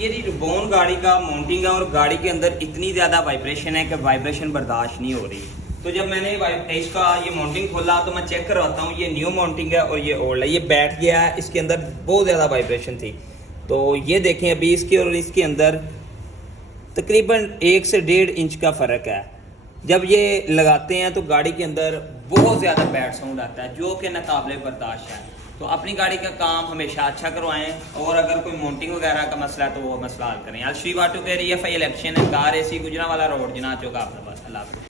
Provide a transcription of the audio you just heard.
ये रिबॉन गाड़ी का माउंटिंग है और गाड़ी के अंदर इतनी ज़्यादा वाइब्रेशन है कि वाइब्रेशन बर्दाश्त नहीं हो रही। तो जब मैंने इसका ये माउंटिंग खोला तो मैं चेक करवाता हूँ, ये न्यू माउंटिंग है और ये ओल्ड है। ये बैठ गया है, इसके अंदर बहुत ज़्यादा वाइब्रेशन थी। तो ये देखें अभी इसके और इसके अंदर तकरीबन 1 से 1.5 इंच का फ़र्क है। जब ये लगाते हैं तो गाड़ी के अंदर बहुत ज़्यादा बैड साउंड आता है जो कि नाकाबिले बर्दाश्त है। तो अपनी गाड़ी का काम हमेशा अच्छा करवाएं और अगर कोई माउंटिंग वगैरह का मसला है तो वो मसला हल करें। अलश्री वाटो के RFI इलेक्शन है कार AC गुजरावाला रोड जना चौक आपके पास। अल्लाह हाफ़िज़।